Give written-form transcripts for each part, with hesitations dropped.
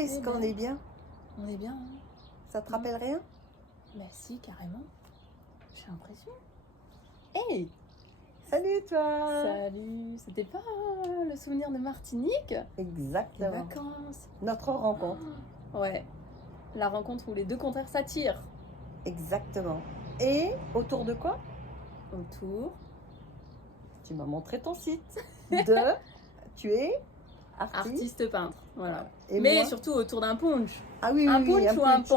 Qu'est-ce qu'on est bien. On est bien, hein. Ça te rappelle rien? Bah si, carrément. J'ai l'impression. Hey! Salut toi. Salut! C'était pas le souvenir de Martinique? Les Exactement. vacances. Notre rencontre. Ouais. La rencontre où les deux contraires s'attirent. Exactement. Et autour de quoi? Autour. Tu m'as montré ton site. De tu es Artiste peintre. Voilà. Et Mais moi surtout autour d'un punch. Ah oui, Un oui, oui, punch ou un punch?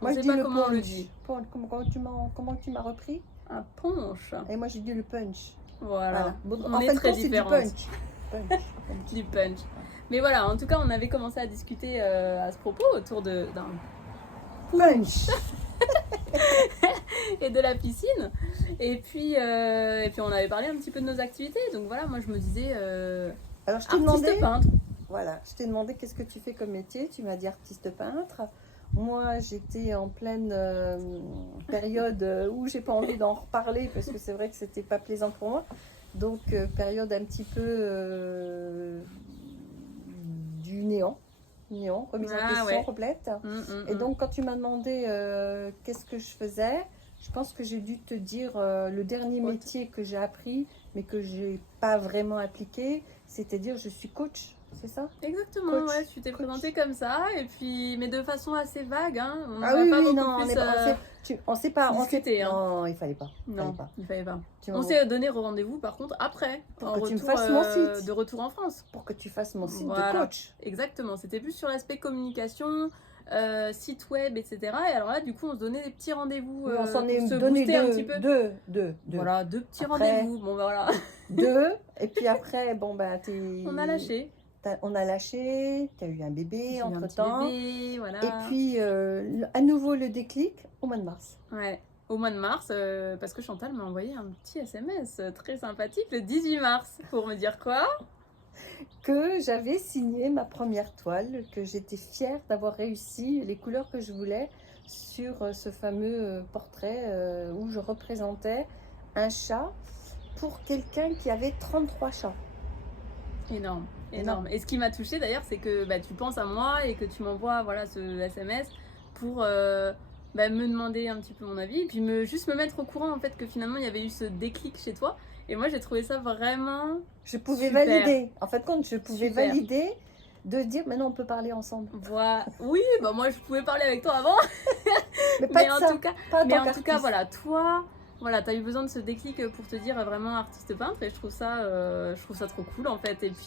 On Moi je sait dis pas le comment on le punch. dit. Comment tu m'as repris? Un punch. Et moi j'ai dit le punch. Voilà. En On fin est de très compte, c'est du différentes. punch. Punch. Du punch. Mais voilà, en tout cas, on avait commencé à discuter à ce propos autour d'un Punch. et de la piscine. Et puis on avait parlé un petit peu de nos activités. Donc voilà, moi je me disais Alors je t'ai artiste demandé, peintre. voilà, je t'ai demandé qu'est-ce que tu fais comme métier. Tu m'as dit artiste peintre. Moi, j'étais en pleine période où j'ai pas envie d'en reparler parce que c'est vrai que c'était pas plaisant pour moi. Donc période un petit peu du néant, remise en question Ouais. complète. Et donc quand tu m'as demandé qu'est-ce que je faisais, je pense que j'ai dû te dire le dernier métier que j'ai appris, mais que j'ai pas vraiment appliqué, c'est-à-dire je suis coach. C'est ça? Exactement, Coach. ouais, tu t'es présentée comme ça, et puis, mais de façon assez vague, hein. On Ah va oui, pas oui, beaucoup non, plus on sait pas. discuter, hein. Non, il fallait pas. Non, il fallait pas. Tu On m'as- s'est donné rendez-vous par contre après, Pour en que tu me retour, fasses mon site. de retour en France. Pour que tu fasses mon site Voilà. de coach. Exactement, c'était plus sur l'aspect communication, site web, etc. Et alors là, du coup, on se donnait des petits rendez-vous Oui, on s'en pour est se donné booster un petit peu. deux. Voilà, deux petits Après- rendez-vous. Bon, bah voilà, Deux. Et puis après, bon, bah, on a lâché. On a lâché, tu as eu un bébé J'ai eu un petit entre-temps. bébé, voilà. Et puis, à nouveau le déclic au mois de mars. Ouais, au mois de mars, parce que Chantal m'a envoyé un petit SMS très sympathique le 18 mars pour me dire quoi? Que j'avais signé ma première toile, que j'étais fière d'avoir réussi les couleurs que je voulais sur ce fameux portrait où je représentais un chat pour quelqu'un qui avait 33 chats. Énorme, énorme. Et ce qui m'a touchée d'ailleurs, c'est que bah, tu penses à moi et que tu m'envoies voilà, ce SMS pour bah, me demander un petit peu mon avis et puis juste me mettre au courant en fait que finalement il y avait eu ce déclic chez toi. Et moi j'ai trouvé ça vraiment Je pouvais super. valider. En fait, je pouvais Super. valider de dire maintenant on peut parler ensemble. Voilà. Oui, bah moi je pouvais parler avec toi avant. Mais pas Mais de en ça, tout cas, pas en mais tant en tout cas qu'artiste. voilà, toi, voilà, t'as eu besoin de ce déclic pour te dire vraiment artiste peintre et je trouve ça trop cool en fait. Et puis